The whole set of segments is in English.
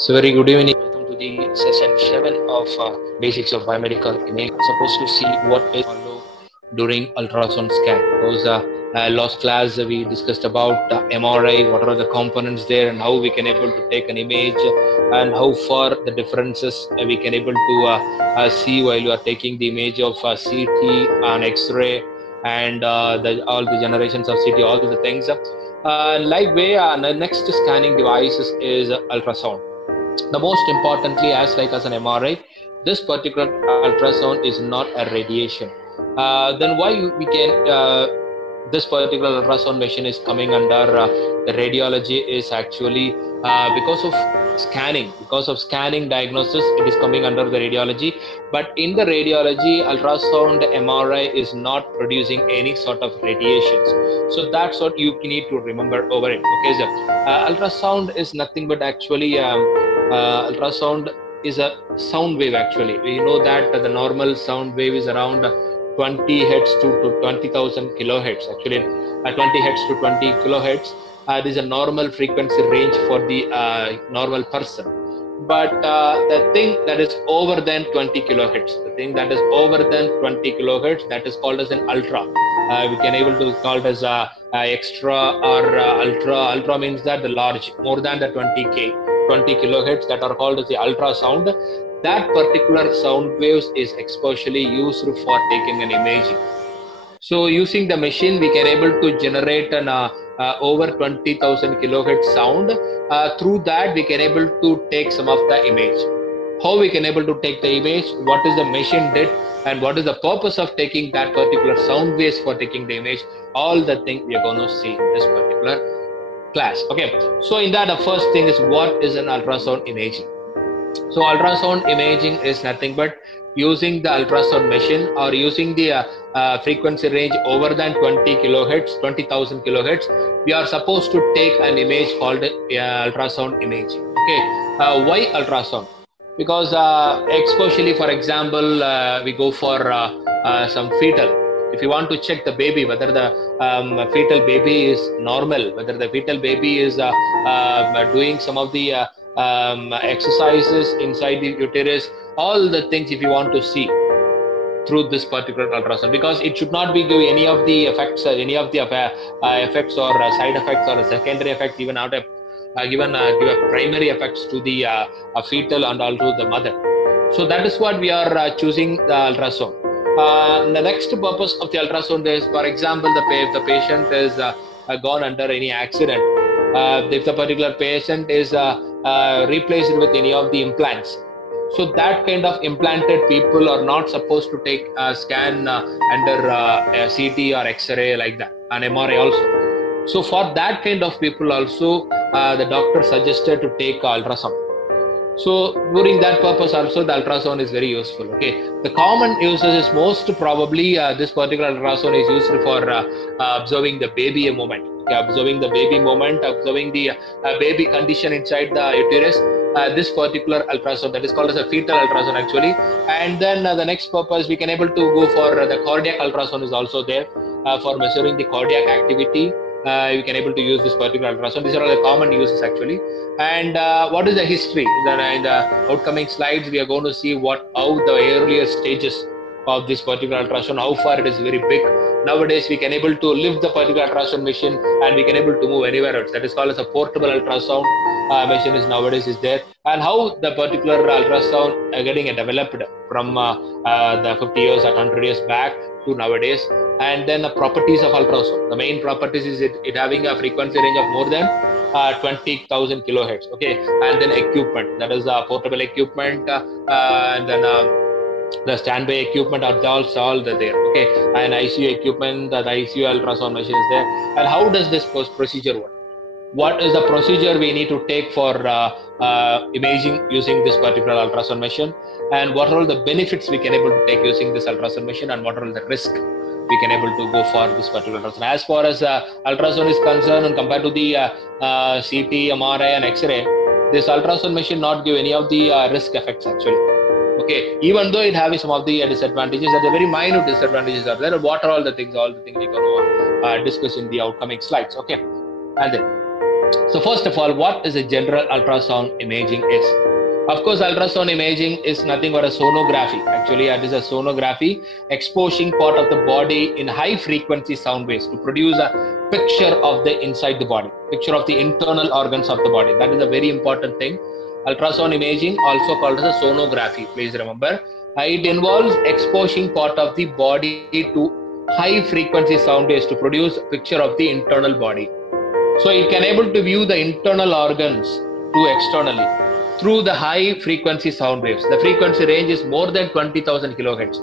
So very good evening. Welcome to the session 7 of Basics of Biomedical. We are supposed to see what is follow during ultrasound scan. Those last class we discussed about MRI, what are the components there, and how we can able to take an image, and how far the differences we can able to see while you are taking the image of CT and X-ray, and all the generations of CT, all the things. Like way, the next scanning devices is ultrasound. The most importantly, as an MRI, this particular ultrasound is not a radiation. Then why we can this particular ultrasound machine is coming under the radiology is actually because of scanning diagnosis, it is coming under the radiology. But in the radiology, ultrasound MRI is not producing any sort of radiations. So that's what you need to remember over it. Okay, so ultrasound is nothing but actually ultrasound is a sound wave. Actually, we know that the normal sound wave is around 20 hertz to 20,000 kilohertz. Actually, 20 hertz to 20 kilohertz. This is a normal frequency range for the normal person. But the thing that is over than 20 kilohertz, that is called as an ultra. We can able to call it as extra or ultra. Ultra means that the large, more than the 20 kilohertz, that are called as the ultrasound. That particular sound waves is especially used for taking an imaging. So using the machine, we can able to generate an over 20,000 kilohertz sound. Through that, we can able to take some of the image. How we can able to take the image, what is the machine did, and what is the purpose of taking that particular sound waves for taking the image, all the things we are going to see in this particular class. Okay, so in that, the first thing is what is an ultrasound imaging. So ultrasound imaging is nothing but using the ultrasound machine or using the frequency range over than 20 kilohertz, 20,000 kilohertz. We are supposed to take an image called ultrasound imaging. Okay, why ultrasound? Because especially, for example, we go for some fetal. If you want to check the baby, whether the fetal baby is normal, whether the fetal baby is doing some of the exercises inside the uterus, all the things if you want to see through this particular ultrasound, because it should not be giving any of the effects, effects or side effects or a secondary effect, even out of give a primary effects to the fetal and also the mother. So that is what we are choosing the ultrasound. The next purpose of the ultrasound is, for example, if the patient is gone under any accident, if the particular patient is replaced with any of the implants. So that kind of implanted people are not supposed to take a scan under CT or X-ray like that, and MRI also. So for that kind of people also, the doctor suggested to take ultrasound. So during that purpose also, the ultrasound is very useful. Okay, the common uses is most probably this particular ultrasound is used for observing the baby moment. Okay, observing the baby moment, observing the baby condition inside the uterus. This particular ultrasound, that is called as a fetal ultrasound actually. And then the next purpose, we can able to go for the cardiac ultrasound is also there for measuring the cardiac activity. You can able to use this particular ultrasound. These are all the common uses actually. And what is the history? In the outcoming slides, we are going to see how the earlier stages of this particular ultrasound, how far it is very big. Nowadays, we can able to lift the particular ultrasound machine and we can able to move anywhere else. That is called as a portable ultrasound machine is nowadays is there. And how the particular ultrasound getting developed from the 50 years or 100 years back to nowadays. And then the properties of ultrasound. The main properties is it having a frequency range of more than 20,000 kilohertz. Okay, and then equipment, that is portable equipment, and then the standby equipment are all there. Okay, and ICU equipment, the ICU ultrasound machine is there. And how does this procedure work? What is the procedure we need to take for imaging using this particular ultrasound machine, and what are all the benefits we can able to take using this ultrasound machine, and what are all the risk we can able to go for this particular ultrasound. As far as ultrasound is concerned, and compared to the CT, MRI and X-ray, this ultrasound machine not give any of the risk effects actually. Okay, even though it has some of the disadvantages, the very minute disadvantages are there. What are all the things? All the things we're going to discuss in the outcoming slides. Okay, and then So first of all, what is a general ultrasound imaging is? Of course, ultrasound imaging is nothing but a sonography. Actually, it is a sonography exposing part of the body in high frequency sound waves to produce a picture of the inside the body, picture of the internal organs of the body. That is a very important thing. Ultrasound imaging, also called as a sonography, please remember. It involves exposing part of the body to high frequency sound waves to produce a picture of the internal body. So it can able to view the internal organs to externally through the high frequency sound waves. The frequency range is more than 20,000 kilohertz.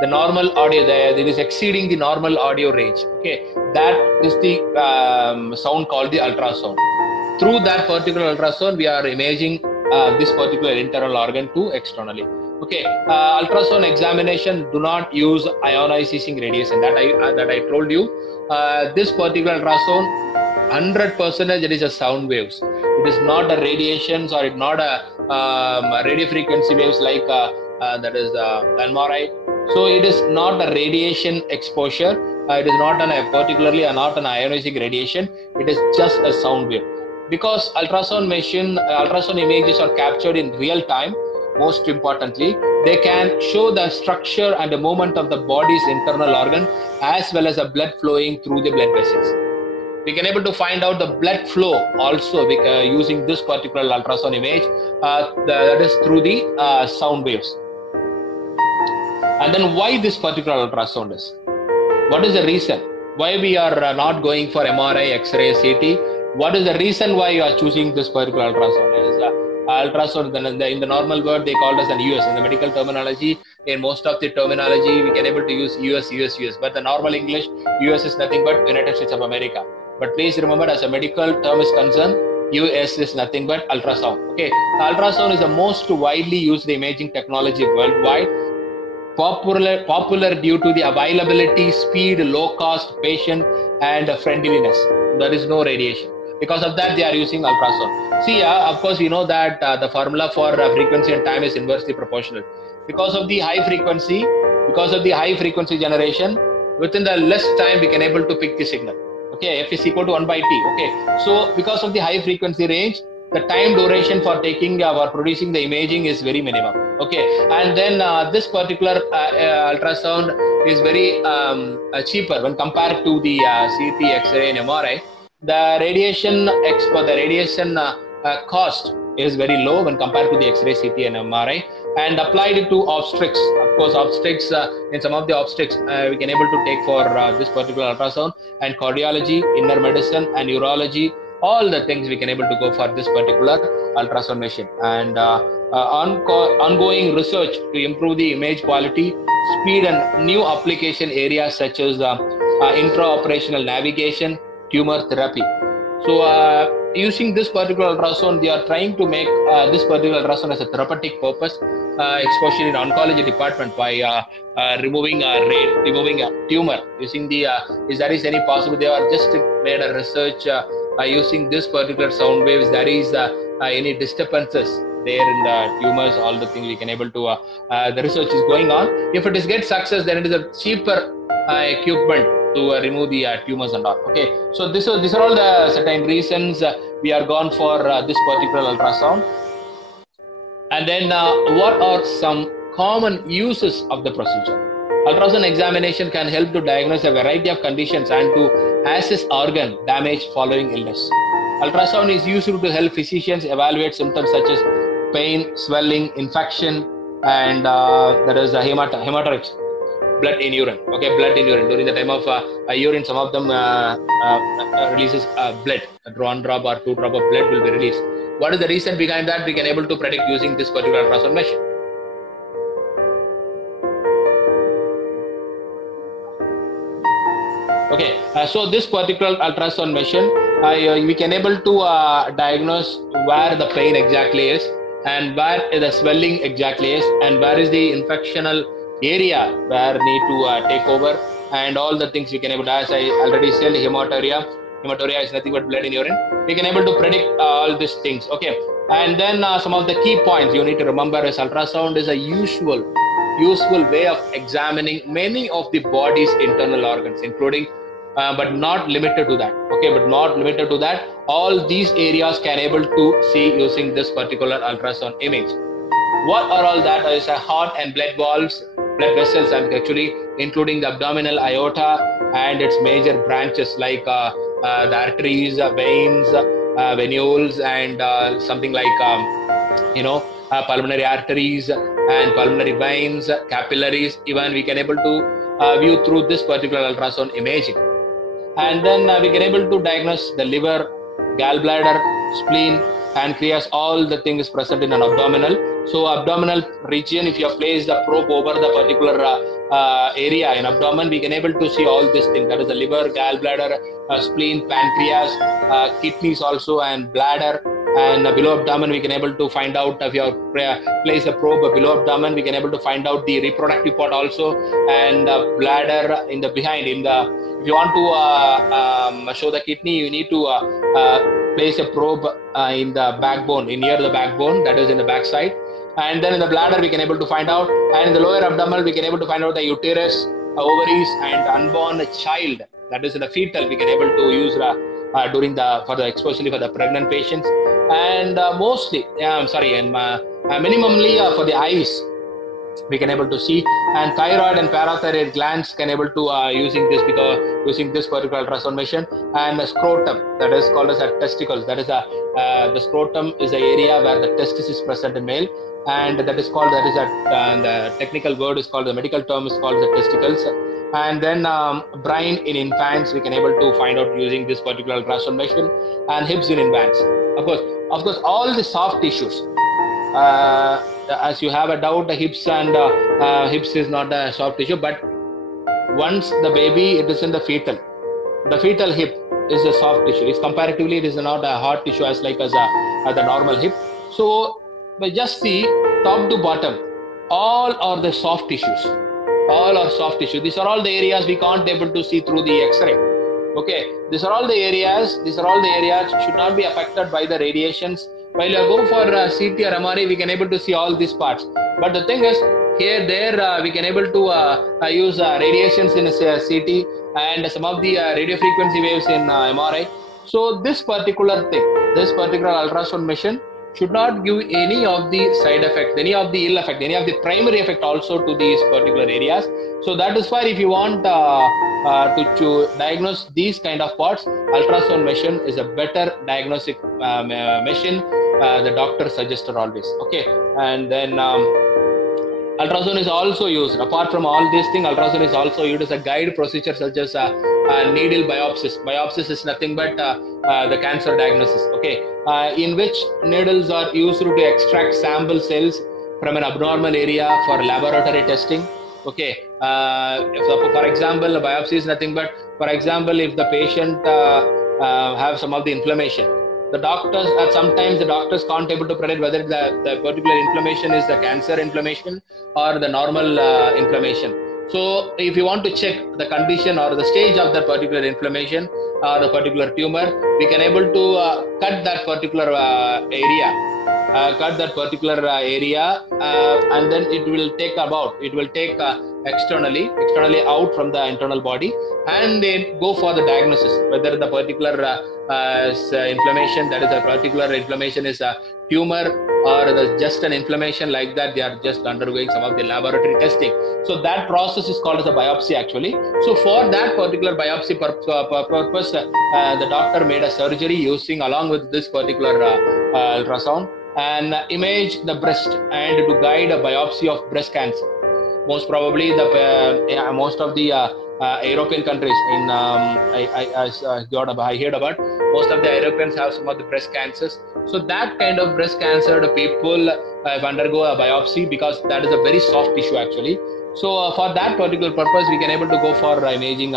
The normal audio there, it is exceeding the normal audio range. Okay, that is the sound called the ultrasound. Through that particular ultrasound, we are imaging this particular internal organ to externally. Okay, ultrasound examination do not use ionizing radiation. That I told you. This particular ultrasound, 100% it is a sound waves. It is not a radiations, or it's not a radio frequency waves like that is MRI. So it is not a radiation exposure. It is not particularly not an ionizing radiation. It is just a sound wave. Because ultrasound images are captured in real time. Most importantly, they can show the structure and the movement of the body's internal organ, as well as the blood flowing through the blood vessels. We can able to find out the blood flow also using this particular ultrasound image, that is through the sound waves. And then why this particular ultrasound is? What is the reason? Why we are not going for MRI, X-ray, CT? What is the reason why you are choosing this particular ultrasound? Ultrasound, in the normal word, they call it as an US. In the medical terminology, in most of the terminology, we can able to use US. But the normal English, US is nothing but United States of America. But please remember, as a medical term is concerned, US is nothing but ultrasound. Okay, ultrasound is the most widely used imaging technology worldwide. Popular due to the availability, speed, low cost, patient, and friendliness. There is no radiation. Because of that, they are using ultrasound. See, of course, we know that the formula for frequency and time is inversely proportional. Because of the high frequency generation, within the less time, we can able to pick the signal. Okay, F is equal to 1 by T. Okay, so because of the high frequency range, the time duration for taking or producing the imaging is very minimum. Okay, and then this particular ultrasound is very cheaper when compared to the CT, X-ray, and MRI. The radiation cost is very low when compared to the X-ray, CT, and MRI, and applied to obstetrics. Of course, obstetrics, in some of the obstetrics, we can able to take for this particular ultrasound, and cardiology, inner medicine, and urology. All the things we can able to go for this particular ultrasound machine. And ongoing research to improve the image quality, speed, and new application areas such as intraoperational navigation, tumor therapy. So using this particular ultrasound, they are trying to make this particular ultrasound as a therapeutic purpose, especially in oncology department, by removing a tumor using the if there is any possible. They are just made a research using this particular sound waves. There is any disturbances there in the tumors, all the things we can able to the research is going on. If it is get success, then it is a cheaper equipment to remove the tumors and all. Okay, so these are all the certain reasons we are gone for this particular ultrasound. And then what are some common uses of the procedure? Ultrasound examination can help to diagnose a variety of conditions and to assess organ damage following illness. Ultrasound is used to help physicians evaluate symptoms such as pain, swelling, infection, and that is hematoryx, blood in urine. Okay, blood in urine. During the time of urine, some of them releases blood. 1 drop or 2 drop of blood will be released. What is the reason behind that? We can able to predict using this particular ultrasound machine. Okay, so this particular ultrasound machine, we can able to diagnose where the pain exactly is, and where the swelling exactly is, and where is the infectional area where need to take over, and all the things we can able to, as I already said, hematuria is nothing but blood in urine. We can able to predict all these things. Okay, and then some of the key points you need to remember is ultrasound is a useful way of examining many of the body's internal organs, including but not limited to that. Okay, but not limited to that. All these areas can able to see using this particular ultrasound image. What are all that? Is a heart and blood valves, blood vessels, and actually including the abdominal aorta and its major branches like the arteries, veins, venules, and something like pulmonary arteries and pulmonary veins, capillaries. Even we can able to view through this particular ultrasound imaging, and then we can able to diagnose the liver, gallbladder, spleen, pancreas. All the things present in an abdominal. So abdominal region, if you have placed the probe over the particular area in abdomen, we can able to see all these things. That is the liver, gallbladder, spleen, pancreas, kidneys also, and bladder. And below abdomen, we can able to find out, if you have placed a probe below abdomen, we can able to find out the reproductive part also, and bladder in the behind. If you want to show the kidney, you need to place a probe in the backbone, near the backbone, that is in the backside. And then in the bladder, we can able to find out, and in the lower abdominal, we can able to find out the uterus, ovaries, and unborn child. That is in the fetal, we can able to use especially for the pregnant patients, and minimally for the eyes, we can able to see, and thyroid and parathyroid glands can able to using this particular ultrasound machine, and the scrotum, that is called as a testicles. That is the scrotum is the area where the testis is present in male, and the technical word is called, the medical term is called the testicles. And then brain in infants, we can able to find out using this particular ultrasound machine, and hips in infants. Of course, all the soft tissues. As you have a doubt, the hips is not a soft tissue, but once the baby, it is in the fetal hip is a soft tissue. It's comparatively, it is not a hard tissue as the normal hip. So, but just see top to bottom, all are the soft tissues. All are soft tissue. These are all the areas we can't able to see through the X-ray. Okay, these are all the areas should not be affected by the radiations. While you go for CT or MRI, we can able to see all these parts. But the thing is, we can able to use radiations in CT and some of the radio frequency waves in MRI. So this particular ultrasound machine should not give any of the side effects, any of the ill effect, any of the primary effect also to these particular areas. So that is why if you want to diagnose these kind of parts, ultrasound machine is a better diagnostic machine. The doctor suggested always. Okay, and then ultrasound is also used, apart from all these things, ultrasound is also used as a guide procedure such as needle biopsies. Biopsies is nothing but the cancer diagnosis, okay, in which needles are used to extract sample cells from an abnormal area for laboratory testing. Okay, for example, a biopsy is nothing but, for example, if the patient have some of the inflammation, the doctors, sometimes the doctors can't able to predict whether the particular inflammation is the cancer inflammation or the normal inflammation. So if you want to check the condition or the stage of that particular inflammation or the particular tumor, we can able to cut that particular area, and then it will take externally out from the internal body, and then go for the diagnosis whether the particular inflammation, that is a particular inflammation, is a tumor or just an inflammation like that. They are just undergoing some of the laboratory testing. So that process is called as a biopsy actually. So for that particular biopsy purpose, the doctor made a surgery using, along with this particular ultrasound, and image the breast and to guide a biopsy of breast cancer. Most probably most of the European countries I heard about, most of the Europeans have some of the breast cancers. So that kind of breast cancer, the people undergo a biopsy because that is a very soft tissue actually. So for that particular purpose, we can able to go for imaging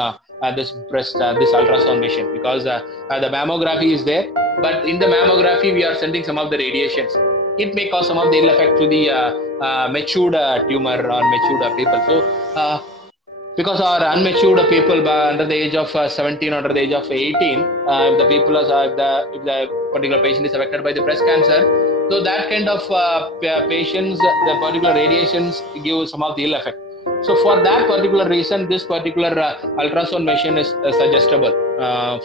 this ultrasound machine, because the mammography is there, but in the mammography we are sending some of the radiations. It may cause some of the ill effect to the matured tumor or matured people. So because our unmatured people under the age of 17 or under the age of 18, if the particular patient is affected by the breast cancer, so that kind of patients, the particular radiations give some of the ill effect. So for that particular reason, this particular ultrasound machine is suggestible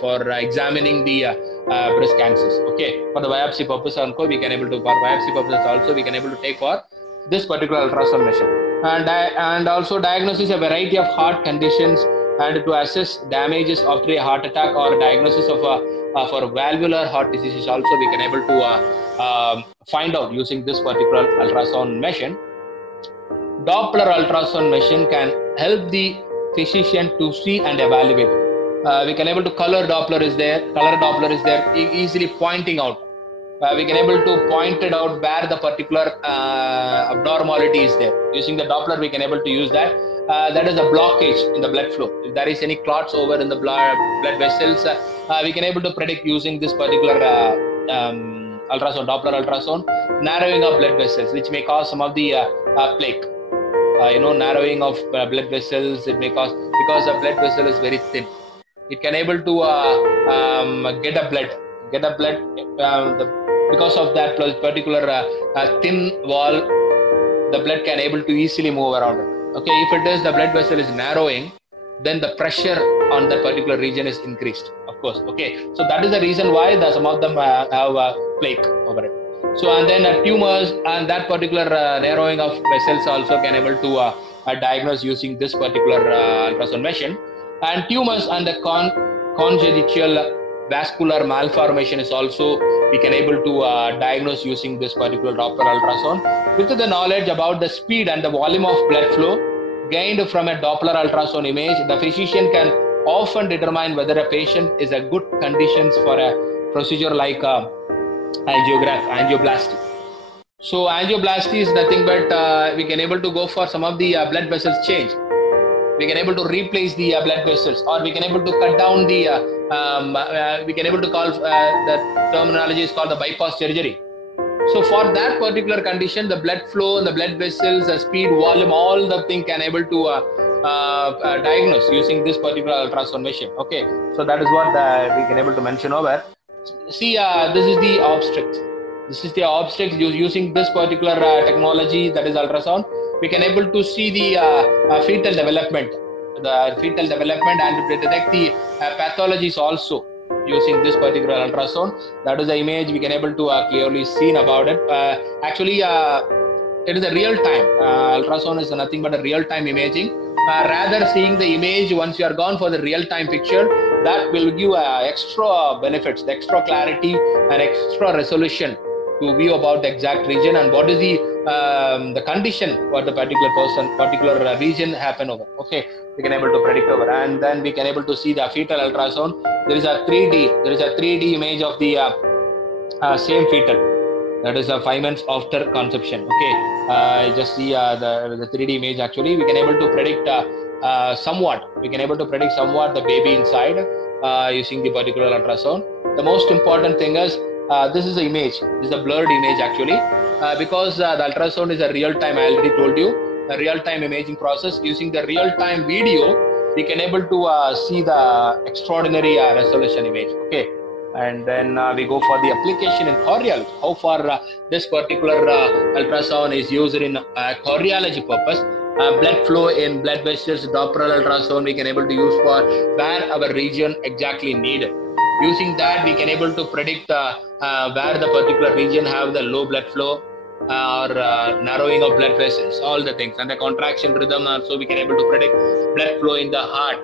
for examining the breast cancers. Okay, for the biopsy purpose also we can able to, for biopsy purposes also we can able to take for this particular ultrasound machine, and also diagnosis a variety of heart conditions, and to assess damages after a heart attack or diagnosis of for valvular heart diseases also we can able to find out using this particular ultrasound machine. Doppler ultrasound machine can help the physician to see and evaluate. We can able to color Doppler is there, easily pointing out. We can able to point it out where the particular abnormality is there. Using the Doppler, we can able to use that. That is a blockage in the blood flow. If there is any clots over in the blood vessels, we can able to predict using this particular ultrasound, Doppler ultrasound, narrowing of blood vessels, which may cause some of the plaque. Narrowing of blood vessels, it may cause, because the blood vessel is very thin. It can able to get a blood. Because of that particular thin wall, the blood can able to easily move around it. Okay, if it is the blood vessel is narrowing, then the pressure on that particular region is increased, of course. Okay, so that is the reason why some of them have plaque over it. So, and then tumors and that particular narrowing of vessels also can able to diagnose using this particular ultrasound machine. And tumors and the congenital vascular malformation is also we can able to diagnose using this particular Doppler ultrasound. With the knowledge about the speed and the volume of blood flow gained from a Doppler ultrasound image, the physician can often determine whether a patient is a good conditions for a procedure like angioplasty. So angioplasty is nothing but we can able to go for some of the blood vessels change. We can able to replace the blood vessels, or we can able to cut down the we can able to call the terminology is called the bypass surgery. So for that particular condition, the blood flow, the blood vessels, the speed, volume, all the thing can able to diagnose using this particular ultrasound machine. Okay, so that is what we can able to mention over. See, this is the obstetrics. Using this particular technology, that is ultrasound. We can able to see the fetal development, and to detect the pathologies also using this particular ultrasound. That is the image we can able to clearly see about it. Actually, it is a real time. Ultrasound is nothing but a real time imaging. Rather seeing the image once you are gone for the real time picture, that will give extra benefits, the extra clarity and extra resolution to view about the exact region and what is the condition for the particular region happen over. Okay, we can able to predict over, and then we can able to see the fetal ultrasound. There is a 3D image of the same fetal. That is 5 months after conception. Okay, just see the 3D image. Actually, we can able to predict somewhat. We can able to predict somewhat the baby inside using the particular ultrasound. The most important thing is this is the image. This is a blurred image actually because the ultrasound is a real time. I already told you a real time imaging process. Using the real time video, we can able to see the extraordinary resolution image. Okay. And then we go for the application in cardiology. How far this particular ultrasound is used in cardiology purpose. Blood flow in blood vessels, Doppler ultrasound we can able to use for where our region exactly needed. Using that we can able to predict where the particular region have the low blood flow or narrowing of blood vessels, all the things, and the contraction rhythm also we can able to predict blood flow in the heart,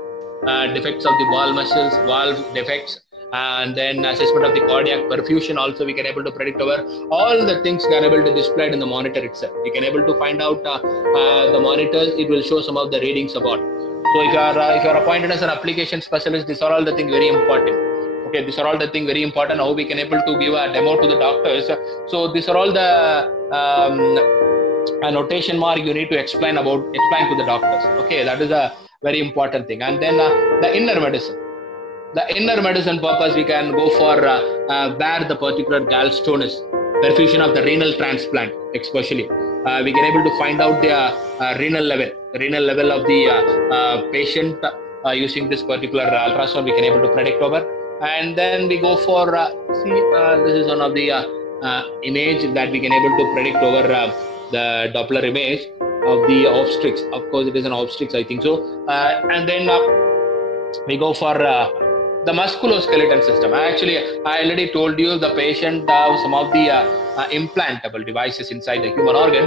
defects of the wall muscles, valve defects, and then assessment of the cardiac perfusion also we can able to predict over. All the things can able to displayed in the monitor itself. We can able to find out the monitors, it will show some of the readings about. So if you are appointed as an application specialist, these are all the things very important. Okay, these are all the things very important, how we can able to give a demo to the doctors. So these are all the a notation mark you need to explain to the doctors. Okay, that is a very important thing. And then the inner medicine. The inner medicine purpose, we can go for where the particular gallstone is, perfusion of the renal transplant especially. We can able to find out the renal level of the patient using this particular ultrasound we can able to predict over. And then we go for, this is one of the image that we can able to predict over the Doppler image. the obstetrics. Of course, it is an obstetrics, I think so. And then we go for the musculoskeletal system. I already told you the patient some of the implantable devices inside the human organ.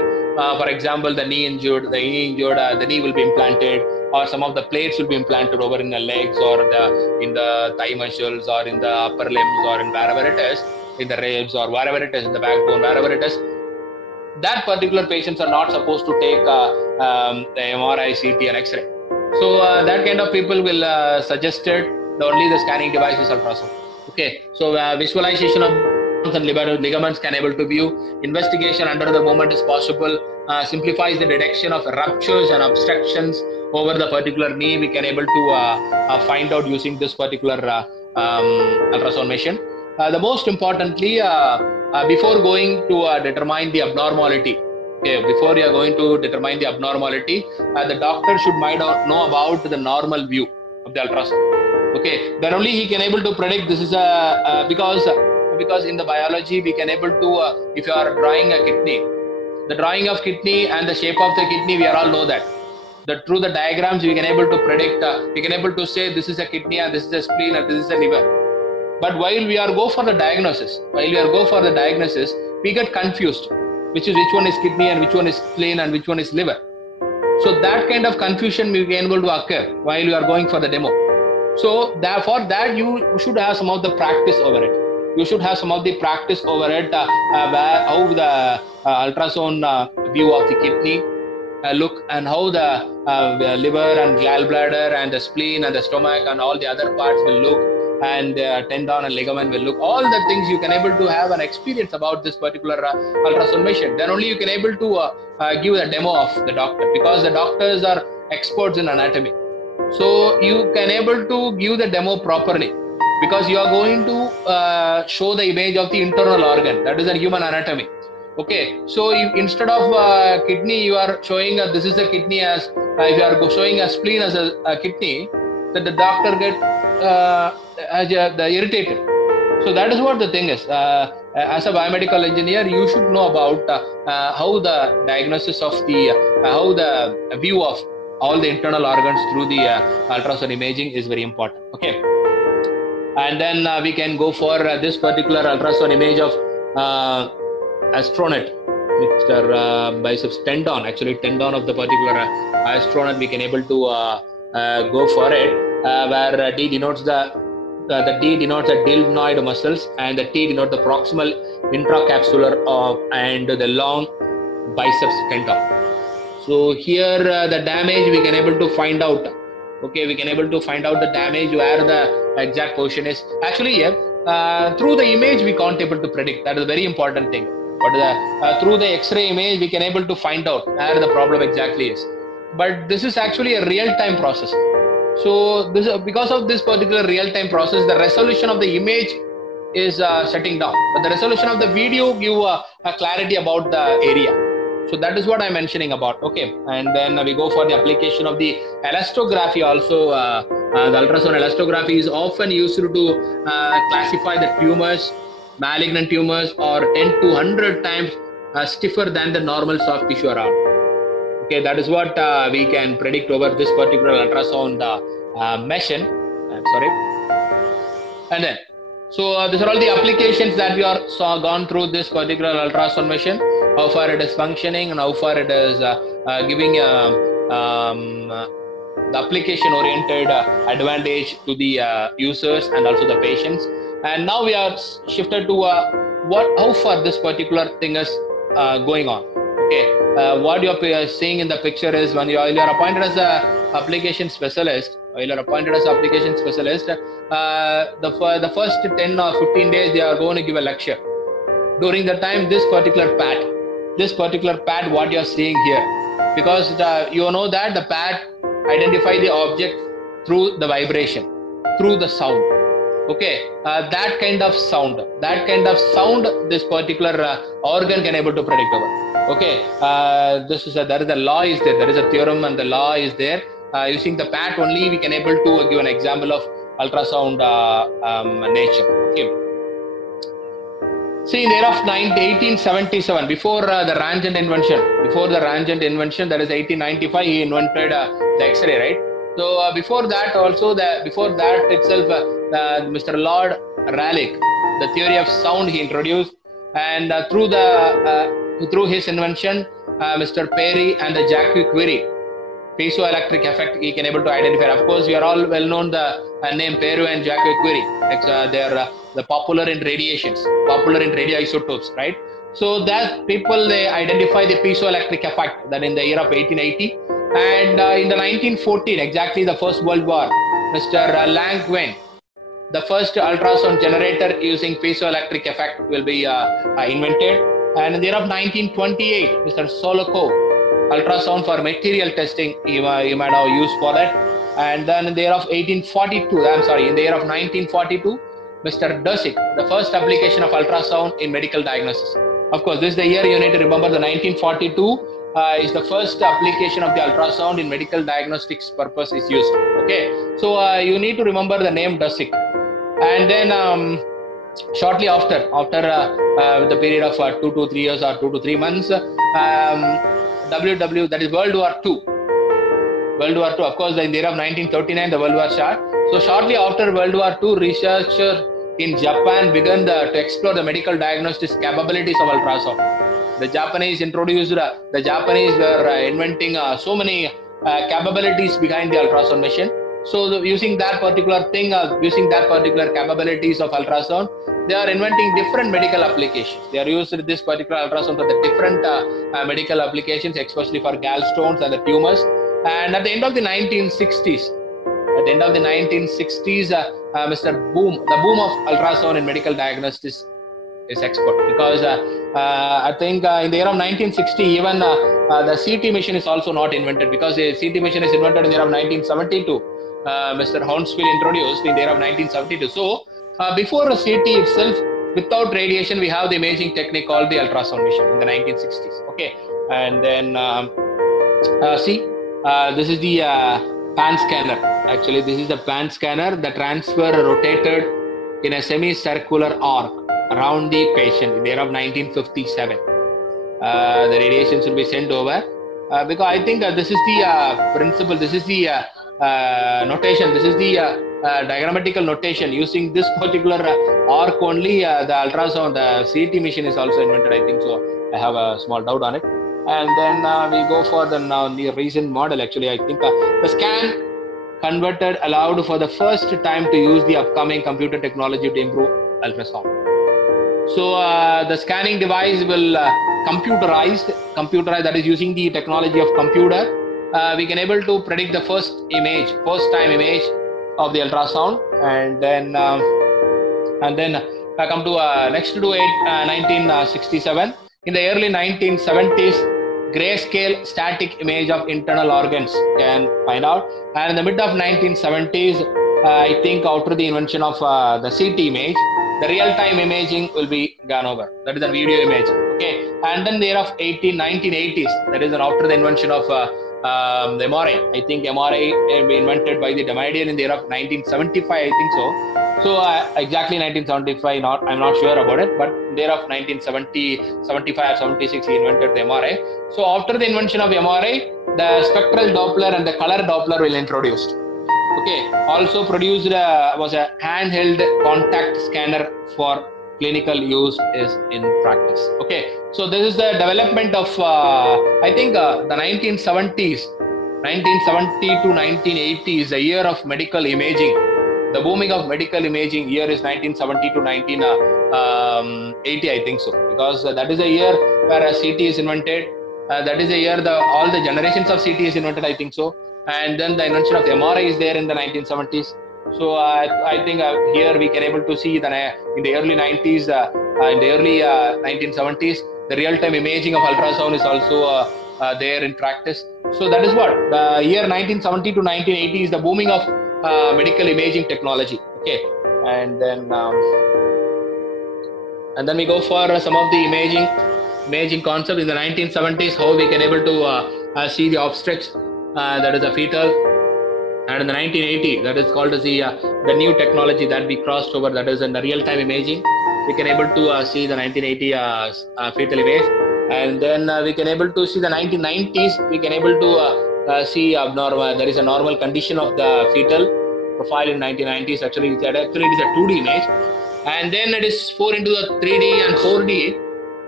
For example, the knee injured, the knee will be implanted, or some of the plates will be implanted over in the legs or in the thigh muscles or in the upper limbs or in wherever it is, in the ribs or wherever it is, in the backbone, wherever it is. That particular patients are not supposed to take the MRI, CT and X-ray. So that kind of people will suggested only the scanning device is ultrasound. Okay, so visualization of and ligaments can able to view. Investigation under the moment is possible. Simplifies the detection of ruptures and obstructions over the particular knee. We can able to find out using this particular ultrasound machine. The most importantly, before going to determine the abnormality, okay, before you are going to determine the abnormality, the doctor should know about the normal view of the ultrasound. Okay, then only he can able to predict this is a because in the biology we can able to if you are drawing a kidney, the drawing of kidney and the shape of the kidney, we all know that. Through the diagrams we can able to predict, we can able to say this is a kidney and this is a spleen and this is a liver. But while we are go for the diagnosis, we get confused, which one is kidney and which one is spleen and which one is liver. So that kind of confusion we can able to occur while you are going for the demo. So therefore that you should have some of the practice over it. You should have some of the practice over it, how the ultrasound view of the kidney look, and how the liver and gallbladder and the spleen and the stomach and all the other parts will look, and tendon and ligament will look. All the things you can able to have an experience about this particular ultrasound machine. Then only you can able to give a demo of the doctor, because the doctors are experts in anatomy. So you can able to give the demo properly, because you are going to show the image of the internal organ, that is the human anatomy. Okay, so instead of kidney, you are showing this is a kidney as if you are showing a spleen as a kidney, that the doctor get irritated. So that is what the thing is. As a biomedical engineer, you should know about how the diagnosis of how the view of all the internal organs through the ultrasound imaging is very important. Okay. And then we can go for this particular ultrasound image of astronaut, Mr. biceps tendon, tendon of the particular astronaut. We can able to go for it, where D denotes the D denotes the deltoid muscles, and the T denotes the proximal intracapsular and the long biceps tendon. So here the damage we can able to find out. Okay, we can able to find out the damage where the exact position is. Through the image we can't able to predict. That is a very important thing. But through the X-ray image we can able to find out where the problem exactly is. But this is actually a real-time process. So because of this particular real-time process, the resolution of the image is setting down, but the resolution of the video give a clarity about the area. So that is what I'm mentioning about. Okay, and then we go for the application of the elastography also. The ultrasound elastography is often used to classify the tumors, malignant tumors, or 10 to 100 times stiffer than the normal soft tissue around. Okay, that is what we can predict over this particular ultrasound machine. And then, so these are all the applications that we are gone through this particular ultrasound machine. How far it is functioning and how far it is giving the application-oriented advantage to the users and also the patients. And now we are shifted to how far this particular thing is going on. Okay, what you are seeing in the picture is when you are appointed as a application specialist. While you are appointed as an application specialist, the first 10 or 15 days they are going to give a lecture. During the time, this particular pad, what you are seeing here, because you know that the pad identify the object through the vibration, through the sound. Okay, that kind of sound, this particular organ can able to predict over. Okay, there is a law is there. There is a theorem and the law is there. Using the pad only, we can able to give an example of ultrasound nature. Okay. See, in the year of 1877, before the Röntgen invention, that is 1895, he invented the X-ray, right? So before that also, Mr. Lord Rayleigh, the theory of sound he introduced, and through his invention, Mr. Perry and the Jacques Curie, piezoelectric effect he can able to identify. Of course, we are all well known the name Perry and Jacques Curie. They are the popular in radiations, popular in radioisotopes, right? So that people they identify the piezoelectric effect that in the year of 1880, and in the 1914, exactly the First World War, Mr. Langevin, the first ultrasound generator using piezoelectric effect will be invented, and in the year of 1928, Mr. Solokow, ultrasound for material testing, you might have used for that. And then in the year of 1942, Mr. Dusik, the first application of ultrasound in medical diagnosis. Of course, this is the year you need to remember. The 1942 is the first application of the ultrasound in medical diagnostics purpose is used. Okay, so you need to remember the name Dusik. And then shortly after the period of 2 to 3 years or 2 to 3 months, that is World War II. World War II, of course, in the year of 1939, the World War started. So shortly after World War II, researchers in Japan began to explore the medical diagnostics capabilities of ultrasound. The Japanese were inventing so many capabilities behind the ultrasound machine. So using that particular capabilities of ultrasound, they are inventing different medical applications. They are using this particular ultrasound for the different medical applications, especially for gallstones and the tumors. And at the end of the 1960s, the boom of ultrasound in medical diagnostics is expert, because I think in the year of 1960, even the CT machine is also not invented, because the CT machine is invented in the year of 1972. Mr. Hounsfield introduced in the year of 1972. So before a CT itself, without radiation, we have the imaging technique called the ultrasound machine in the 1960s. Okay, and then this is the pan scanner. Actually, this is the pan scanner. The transfer rotated in a semicircular arc around the patient in the year of 1957. The radiations will be sent over, because I think this is the principle. This is the notation. This is the diagrammatical notation. Using this particular arc only, the ultrasound, the CT machine is also invented, I think so. I have a small doubt on it. And then we go for the recent model. Actually, I think the scan converter allowed for the first time to use the upcoming computer technology to improve ultrasound. So the scanning device will computerized, that is using the technology of computer. We can able to predict the first time image of the ultrasound, and then I come to next to 1967. In the early 1970s, grayscale static image of internal organs can find out, and in the mid of 1970s, I think after the invention of the CT image, the real-time imaging will be gone over. That is the video image. Okay, and then the year of 1980s, that is after the invention of the MRI. I think MRI will be invented by the Damadian in the year of 1975. I think so. So exactly 1975, I'm not sure about it, but in the year of 1970, 75, 76, he invented the MRI. So after the invention of MRI, the spectral Doppler and the color Doppler will introduced. Okay, also produced was a handheld contact scanner for clinical use is in practice. Okay, so this is the development of I think the 1970s, 1970 to 1980 is the year of medical imaging. The booming of medical imaging year is 1970 to 1980, I think so, because that is a year where a CT is invented. That is a year all the generations of CT is invented, I think so. And then the invention of MRI is there in the 1970s. So I think here we can able to see that in the early 90s, in the early 1970s, the real-time imaging of ultrasound is also there in practice. So that is what the year 1970 to 1980 is the booming of medical imaging technology. Okay, and then we go for some of the imaging concept in the 1970s. How we can able to see the obstetrics, that is a fetal, and in the 1980 that is called as the new technology that we crossed over, that is in the real-time imaging. we can able to see the 1980 fetal image, and then we can able to see the 1990s. We can able to see abnormal. There is a normal condition of the fetal profile in 1990s. Actually, it is a 2D image, and then it is 4 into the 3D and 4D.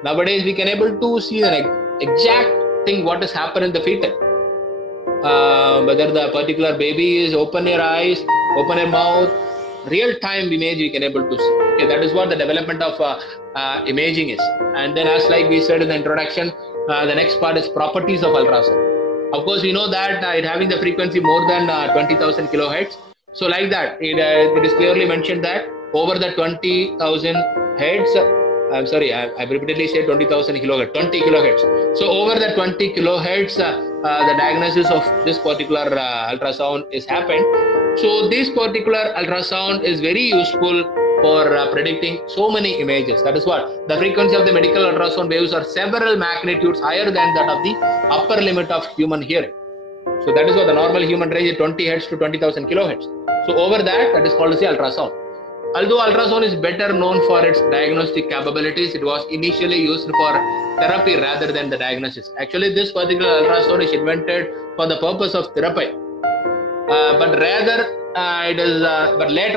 Nowadays, we can able to see the exact thing what has happened in the fetal. Whether the particular baby is open your eyes, open your mouth, real-time image we can able to see. Okay, that is what the development of imaging is. And then, as like we said in the introduction, the next part is properties of ultrasound. Of course, we know that it having the frequency more than 20,000 kilohertz. So like that, it is clearly mentioned that over the 20,000 hertz, I'm sorry, I repeatedly said 20,000 kilohertz, 20 kilohertz. So over the 20 kilohertz, the diagnosis of this particular ultrasound is happened. So this particular ultrasound is very useful for predicting so many images. That is what the frequency of the medical ultrasound waves are several magnitudes higher than that of the upper limit of human hearing. So that is what the normal human range is 20 hertz to 20,000 kilohertz. So over that is called as the ultrasound. Although ultrasound is better known for its diagnostic capabilities, it was initially used for therapy rather than the diagnosis. Actually, this particular ultrasound is invented for the purpose of therapy, but later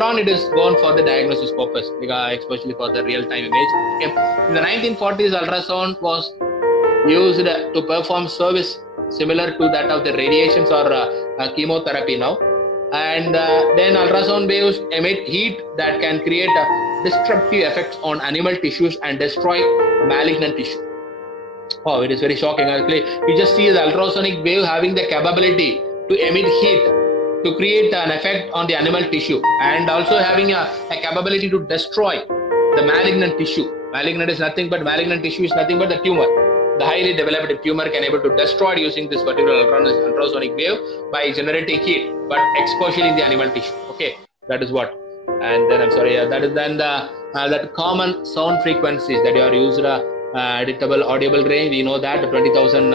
on it is gone for the diagnosis purpose, especially for the real-time image. Okay. In the 1940s, ultrasound was used to perform service similar to that of the radiations or chemotherapy now. And then ultrasound waves emit heat that can create destructive effects on animal tissues and destroy malignant tissue. Oh, it is very shocking. Actually, you just see the ultrasonic wave having the capability to emit heat to create an effect on the animal tissue, and also having a capability to destroy the malignant tissue. Malignant tissue is nothing but the tumor. The highly developed tumor can able to destroy using this particular ultrasonic wave by generating heat, but exposure in the animal tissue. Okay, that is what. And then I'm sorry, that is then the that common sound frequencies that you are used, detectable audible range. We know that 20,000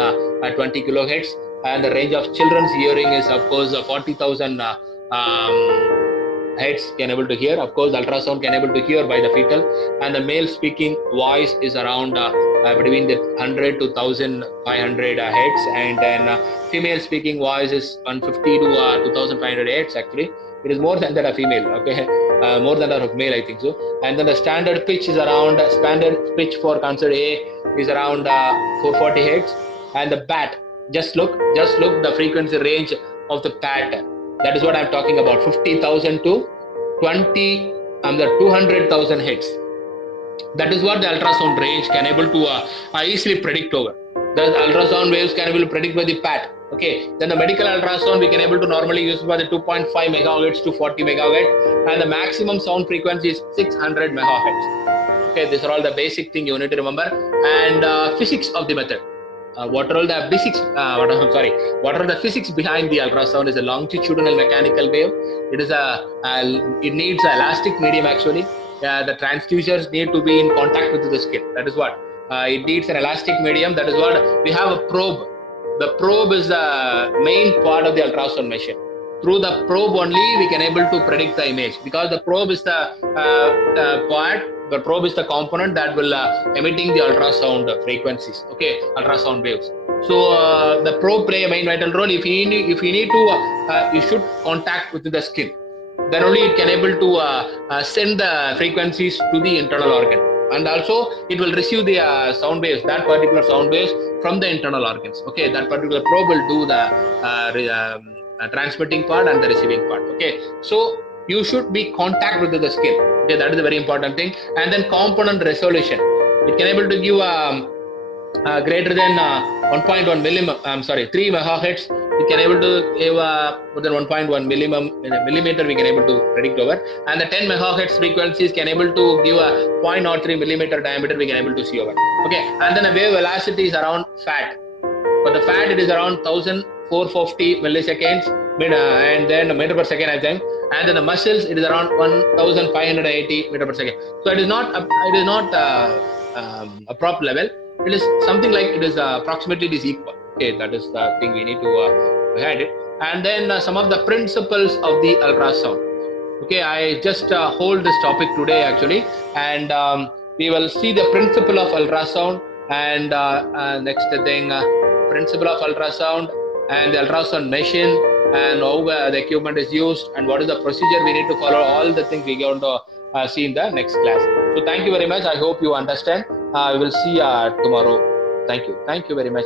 20 kilohertz, and the range of children's hearing is of course 40,000 hertz can able to hear. Of course, ultrasound can able to hear by the fetal, and the male speaking voice is around between the 100 to 1,500 hertz, and then female speaking voice is 150 to 2,500 hertz. Actually, it is more than that of female. Okay, more than that of male, I think so. And then the standard pitch is around standard pitch for cancer A is around 440 hertz, and the BAT. Just look the frequency range of the BAT. That is what I'm talking about, 50,000 to 200,000 hertz. That is what the ultrasound range can able to easily predict over. The ultrasound waves can able to predict by the PAT. Okay, then the medical ultrasound we can able to normally use for the 2.5 megahertz to 40 megahertz, and the maximum sound frequency is 600 megahertz. Okay, these are all the basic thing you need to remember. And physics of the method. What are the physics behind the ultrasound is a longitudinal mechanical wave. It is it needs an elastic medium actually. The transducers need to be in contact with the skin. That is what it needs, an elastic medium. That is what we have a probe. The probe is the main part of the ultrasound machine. Through the probe only we can able to predict the image, because the probe is the part. The probe is the component that will emitting the ultrasound frequencies. Okay, ultrasound waves. So the probe play a main vital role. If you need to, you should contact with the skin. Then only it can able to send the frequencies to the internal organ, and also it will receive the sound waves, that particular sound waves from the internal organs. Okay, that particular probe will do the transmitting part and the receiving part. Okay, so you should be contact with the skin. Okay, that is a very important thing. And then component resolution. It can able to give greater than 1.1 millim. 3 megahertz. It can able to give more than 1.1 millimeter. We can able to predict over. And the 10 megahertz frequencies can able to give a 0.03 millimeter diameter. We can able to see over. Okay, and then the wave velocity is around fat. For the fat, it is around 1,450 milliseconds, and then meter per second, I think. And then the muscles, it is around 1,580 meter per second. So it is not a prop level. It is something like it is approximately it is equal. Okay, that is the thing we need to behind it. And then some of the principles of the ultrasound. Okay, I just hold this topic today actually, and we will see the principle of ultrasound, and next thing, principle of ultrasound and the ultrasound machine, and how the equipment is used, and what is the procedure we need to follow. All the things we are going to see in the next class. So thank you very much. I hope you understand. We will see tomorrow. Thank you. Thank you very much.